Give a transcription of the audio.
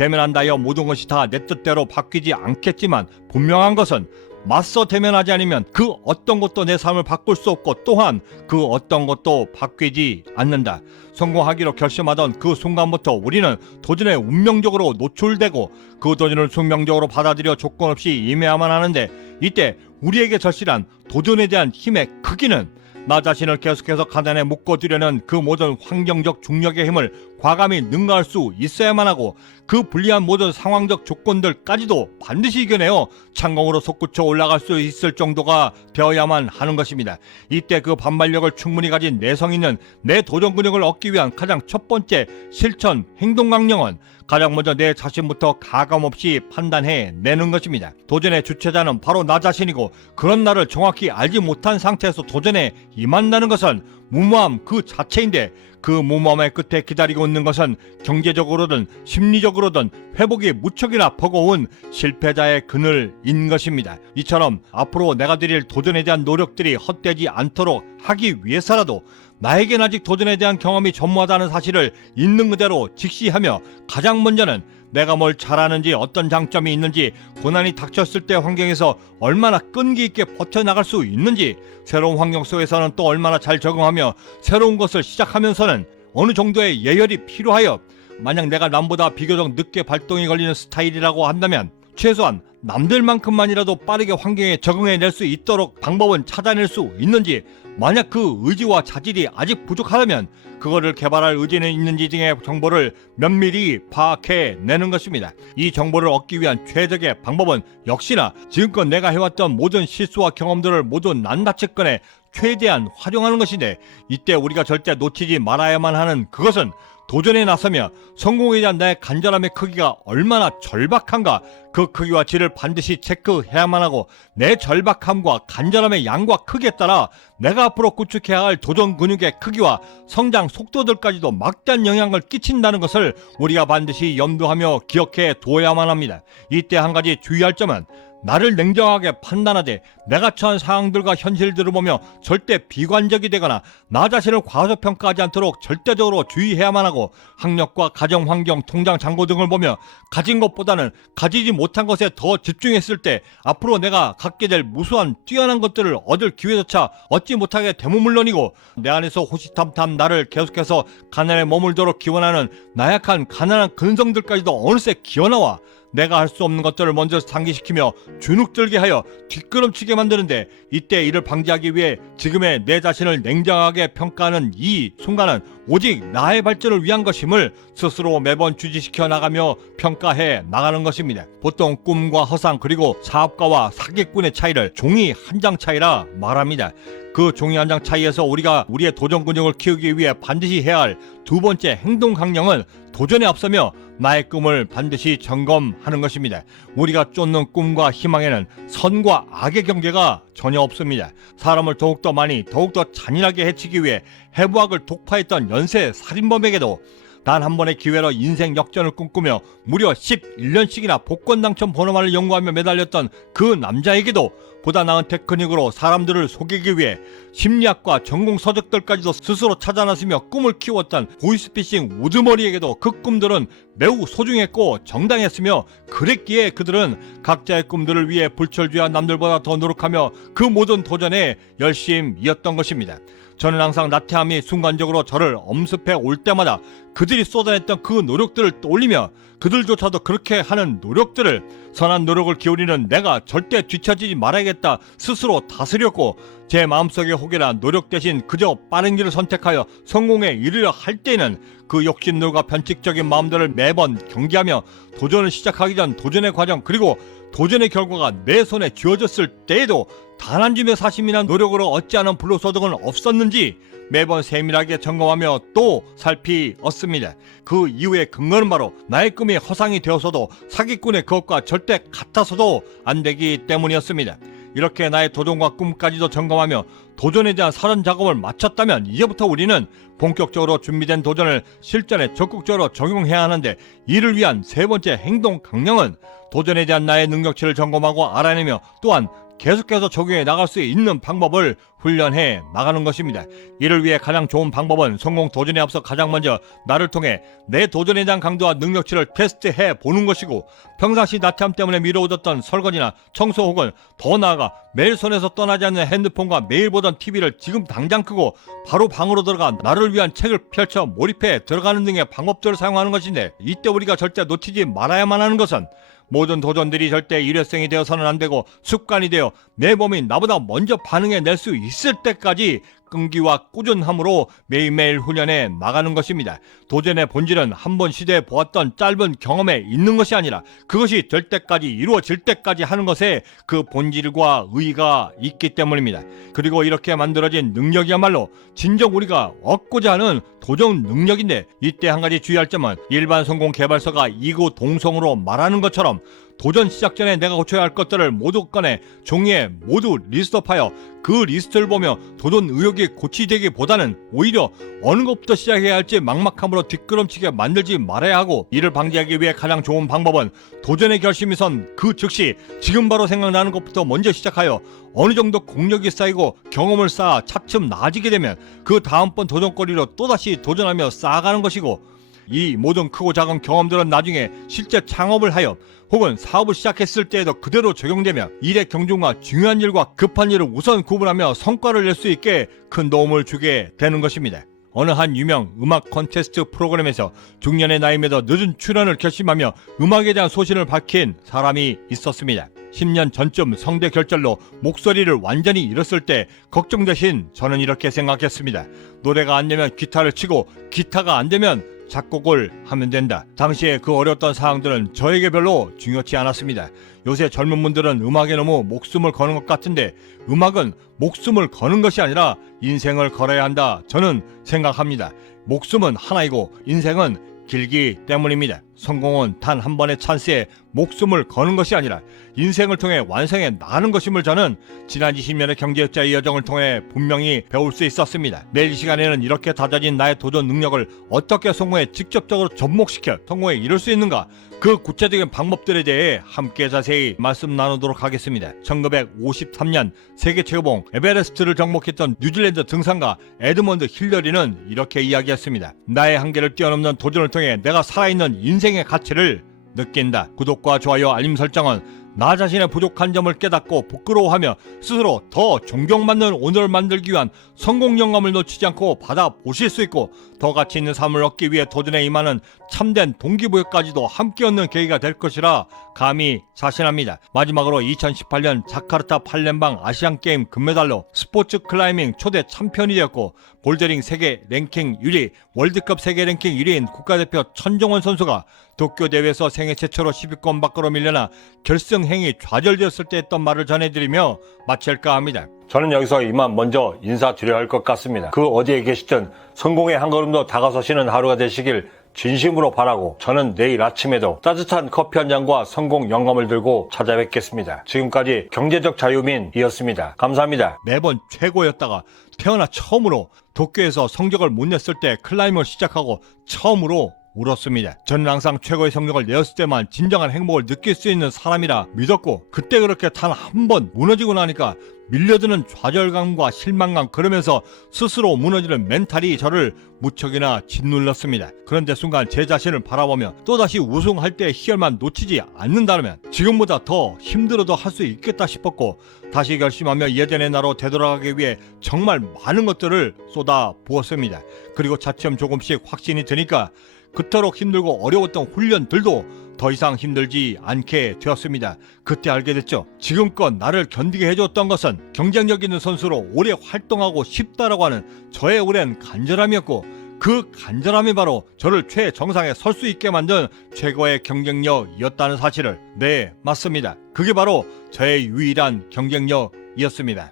대면한다여 모든 것이 다 내 뜻대로 바뀌지 않겠지만 분명한 것은 맞서 대면하지 않으면 그 어떤 것도 내 삶을 바꿀 수 없고 또한 그 어떤 것도 바뀌지 않는다. 성공하기로 결심하던 그 순간부터 우리는 도전에 운명적으로 노출되고 그 도전을 숙명적으로 받아들여 조건 없이 임해야만 하는데, 이때 우리에게 절실한 도전에 대한 힘의 크기는 나 자신을 계속해서 가난에 묶어두려는 그 모든 환경적 중력의 힘을 과감히 능가할 수 있어야만 하고, 그 불리한 모든 상황적 조건들까지도 반드시 이겨내어 창공으로 솟구쳐 올라갈 수 있을 정도가 되어야만 하는 것입니다. 이때 그 반발력을 충분히 가진 내성 있는 내 도전 근육을 얻기 위한 가장 첫 번째 실천 행동 강령은 가장 먼저 내 자신부터 가감없이 판단해 내는 것입니다. 도전의 주체자는 바로 나 자신이고, 그런 나를 정확히 알지 못한 상태에서 도전에 임한다는 것은 무모함 그 자체인데, 그 무모함의 끝에 기다리고 있는 것은 경제적으로든 심리적으로든 회복이 무척이나 버거운 실패자의 그늘인 것입니다. 이처럼 앞으로 내가 드릴 도전에 대한 노력들이 헛되지 않도록 하기 위해서라도 나에겐 아직 도전에 대한 경험이 전무하다는 사실을 있는 그대로 직시하며, 가장 먼저는 내가 뭘 잘하는지, 어떤 장점이 있는지, 고난이 닥쳤을 때 환경에서 얼마나 끈기 있게 버텨나갈 수 있는지, 새로운 환경 속에서는 또 얼마나 잘 적응하며 새로운 것을 시작하면서는 어느 정도의 예열이 필요하여, 만약 내가 남보다 비교적 늦게 발동이 걸리는 스타일이라고 한다면 최소한 남들만큼만이라도 빠르게 환경에 적응해낼 수 있도록 방법은 찾아낼 수 있는지, 만약 그 의지와 자질이 아직 부족하다면 그거를 개발할 의지는 있는지 등의 정보를 면밀히 파악해내는 것입니다. 이 정보를 얻기 위한 최적의 방법은 역시나 지금껏 내가 해왔던 모든 실수와 경험들을 모두 난다채건에 최대한 활용하는 것인데, 이때 우리가 절대 놓치지 말아야만 하는 그것은 도전에 나서며 성공에 대한 나의 간절함의 크기가 얼마나 절박한가, 그 크기와 질을 반드시 체크해야만 하고, 내 절박함과 간절함의 양과 크기에 따라 내가 앞으로 구축해야 할 도전 근육의 크기와 성장 속도들까지도 막대한 영향을 끼친다는 것을 우리가 반드시 염두하며 기억해 두어야만 합니다. 이때 한 가지 주의할 점은, 나를 냉정하게 판단하되 내가 처한 상황들과 현실들을 보며 절대 비관적이 되거나 나 자신을 과소평가하지 않도록 절대적으로 주의해야만 하고, 학력과 가정 환경, 통장 잔고 등을 보며 가진 것보다는 가지지 못한 것에 더 집중했을 때 앞으로 내가 갖게 될 무수한 뛰어난 것들을 얻을 기회조차 얻지 못하게 되면 물론이고, 내 안에서 호시탐탐 나를 계속해서 가난에 머물도록 기원하는 나약한 가난한 근성들까지도 어느새 기어나와 내가 할 수 없는 것들을 먼저 상기시키며 주눅들게 하여 뒷걸음치게 만드는데, 이때 이를 방지하기 위해 지금의 내 자신을 냉정하게 평가하는 이 순간은 오직 나의 발전을 위한 것임을 스스로 매번 주지시켜 나가며 평가해 나가는 것입니다. 보통 꿈과 허상 그리고 사업가와 사기꾼의 차이를 종이 한 장 차이라 말합니다. 그 종이 한 장 차이에서 우리가 우리의 도전 근육을 키우기 위해 반드시 해야 할 두 번째 행동 강령은 도전에 앞서며 나의 꿈을 반드시 점검하는 것입니다. 우리가 쫓는 꿈과 희망에는 선과 악의 경계가 전혀 없습니다. 사람을 더욱더 많이 더욱더 잔인하게 해치기 위해 해부학을 독파했던 연쇄 살인범에게도 단 한 번의 기회로 인생 역전을 꿈꾸며 무려 11년씩이나 복권 당첨 번호만을 연구하며 매달렸던 그 남자에게도 보다 나은 테크닉으로 사람들을 속이기 위해 심리학과 전공 서적들까지도 스스로 찾아 나서며 꿈을 키웠던 보이스피싱 우드머리에게도 그 꿈들은 매우 소중했고 정당했으며, 그랬기에 그들은 각자의 꿈들을 위해 불철주야 남들보다 더 노력하며 그 모든 도전에 열심이었던 것입니다. 저는 항상 나태함이 순간적으로 저를 엄습해 올 때마다 그들이 쏟아냈던 그 노력들을 떠올리며, 그들조차도 그렇게 하는 노력들을, 선한 노력을 기울이는 내가 절대 뒤처지지 말아야겠다 스스로 다스렸고, 제 마음속의 혹여나 노력 대신 그저 빠른 길을 선택하여 성공에 이르려 할 때는 그 욕심들과 변칙적인 마음들을 매번 경계하며 도전을 시작하기 전 도전의 과정 그리고 도전의 결과가 내 손에 쥐어졌을 때에도 단 한 줌의 사심이나 노력으로 얻지 않은 불로소득은 없었는지 매번 세밀하게 점검하며 또 살피었습니다. 그 이후의 근거는 바로 나의 꿈이 허상이 되어서도 사기꾼의 그것과 절대 같아서도 안 되기 때문이었습니다. 이렇게 나의 도전과 꿈까지도 점검하며 도전에 대한 사전 작업을 마쳤다면, 이제부터 우리는 본격적으로 준비된 도전을 실전에 적극적으로 적용해야 하는데, 이를 위한 세 번째 행동 강령은 도전에 대한 나의 능력치를 점검하고 알아내며 또한 계속해서 적용해 나갈 수 있는 방법을 훈련해 나가는 것입니다. 이를 위해 가장 좋은 방법은 성공 도전에 앞서 가장 먼저 나를 통해 내 도전에 대한 강도와 능력치를 테스트해 보는 것이고, 평상시 나태함 때문에 미뤄오던 설거지나 청소 혹은 더 나아가 매일 손에서 떠나지 않는 핸드폰과 매일 보던 TV를 지금 당장 끄고 바로 방으로 들어가 나를 위한 책을 펼쳐 몰입해 들어가는 등의 방법들을 사용하는 것인데, 이때 우리가 절대 놓치지 말아야만 하는 것은 모든 도전들이 절대 일회성이 되어서는 안 되고 습관이 되어 내 몸이 나보다 먼저 반응해 낼 수 있을 때까지 끈기와 꾸준함으로 매일매일 훈련해 나가는 것입니다. 도전의 본질은 한번 시도해 보았던 짧은 경험에 있는 것이 아니라 그것이 될 때까지, 이루어질 때까지 하는 것에 그 본질과 의의가 있기 때문입니다. 그리고 이렇게 만들어진 능력이야말로 진정 우리가 얻고자 하는 도전 능력인데, 이때 한 가지 주의할 점은 일반 성공 개발서가 이구동성으로 말하는 것처럼 도전 시작 전에 내가 고쳐야 할 것들을 모두 꺼내 종이에 모두 리스트업하여 그 리스트를 보며 도전 의욕이 고취되기보다는 오히려 어느 것부터 시작해야 할지 막막함으로 뒷걸음치게 만들지 말아야 하고, 이를 방지하기 위해 가장 좋은 방법은 도전의 결심이 선 그 즉시 지금 바로 생각나는 것부터 먼저 시작하여 어느 정도 공력이 쌓이고 경험을 쌓아 차츰 나아지게 되면 그 다음번 도전거리로 또다시 도전하며 쌓아가는 것이고, 이 모든 크고 작은 경험들은 나중에 실제 창업을 하여 혹은 사업을 시작했을 때에도 그대로 적용되며 일의 경중과 중요한 일과 급한 일을 우선 구분하며 성과를 낼 수 있게 큰 도움을 주게 되는 것입니다. 어느 한 유명 음악 콘테스트 프로그램에서 중년의 나이에도 늦은 출연을 결심하며 음악에 대한 소신을 밝힌 사람이 있었습니다. 10년 전쯤 성대 결절로 목소리를 완전히 잃었을 때 걱정 대신 저는 이렇게 생각했습니다. 노래가 안 되면 기타를 치고, 기타가 안 되면 작곡을 하면 된다. 당시에 그 어려웠던 사항들은 저에게 별로 중요치 않았습니다. 요새 젊은 분들은 음악에 너무 목숨을 거는 것 같은데, 음악은 목숨을 거는 것이 아니라 인생을 걸어야 한다, 저는 생각합니다. 목숨은 하나이고 인생은 길기 때문입니다. 성공은 단 한 번의 찬스에 목숨을 거는 것이 아니라 인생을 통해 완성해 나가는 것임을 저는 지난 20년의 경제학자의 여정을 통해 분명히 배울 수 있었습니다. 매일 이 시간에는 이렇게 다져진 나의 도전 능력을 어떻게 성공에 직접적으로 접목시켜 성공에 이룰 수 있는가, 그 구체적인 방법들에 대해 함께 자세히 말씀 나누도록 하겠습니다. 1953년 세계 최고봉 에베레스트를 정복했던 뉴질랜드 등산가 에드먼드 힐러리는 이렇게 이야기했습니다. 나의 한계를 뛰어넘는 도전을 통해 내가 살아있는 인생의 가치를 느낀다. 구독과 좋아요, 알림 설정은 나 자신의 부족한 점을 깨닫고 부끄러워하며 스스로 더 존경받는 오늘을 만들기 위한 성공 영감을 놓치지 않고 받아보실 수 있고, 더 가치 있는 삶을 얻기 위해 도전에 임하는 참된 동기부여까지도 함께 얻는 계기가 될 것이라 감히 자신합니다. 마지막으로 2018년 자카르타 팔렘방 아시안게임 금메달로 스포츠 클라이밍 초대 챔피언이 되었고, 볼더링 세계 랭킹 1위, 월드컵 세계 랭킹 1위인 국가대표 천정원 선수가 도쿄대회에서 생애 최초로 10위권 밖으로 밀려나 결승행이 좌절되었을 때 했던 말을 전해드리며 마칠까 합니다. 저는 여기서 이만 먼저 인사드려야 할 것 같습니다. 그 어디에 계시든 성공의 한 걸음도 다가서시는 하루가 되시길 진심으로 바라고, 저는 내일 아침에도 따뜻한 커피 한 잔과 성공 영감을 들고 찾아뵙겠습니다. 지금까지 경제적 자유민이었습니다. 감사합니다. 매번 최고였다가 태어나 처음으로 도쿄에서 성적을 못 냈을 때 클라이밍을 시작하고 처음으로 울었습니다. 저는 항상 최고의 성적을 내었을 때만 진정한 행복을 느낄 수 있는 사람이라 믿었고, 그때 그렇게 단 한 번 무너지고 나니까 밀려드는 좌절감과 실망감, 그러면서 스스로 무너지는 멘탈이 저를 무척이나 짓눌렀습니다. 그런데 순간 제 자신을 바라보며 또다시 우승할 때의 희열만 놓치지 않는다면 지금보다 더 힘들어도 할 수 있겠다 싶었고, 다시 결심하며 예전의 나로 되돌아가기 위해 정말 많은 것들을 쏟아 부었습니다. 그리고 차츰 조금씩 확신이 드니까 그토록 힘들고 어려웠던 훈련들도 더 이상 힘들지 않게 되었습니다. 그때 알게 됐죠. 지금껏 나를 견디게 해줬던 것은 경쟁력 있는 선수로 오래 활동하고 싶다라고 하는 저의 오랜 간절함이었고, 그 간절함이 바로 저를 최정상에 설 수 있게 만든 최고의 경쟁력이었다는 사실을, 네, 맞습니다. 그게 바로 저의 유일한 경쟁력이었습니다.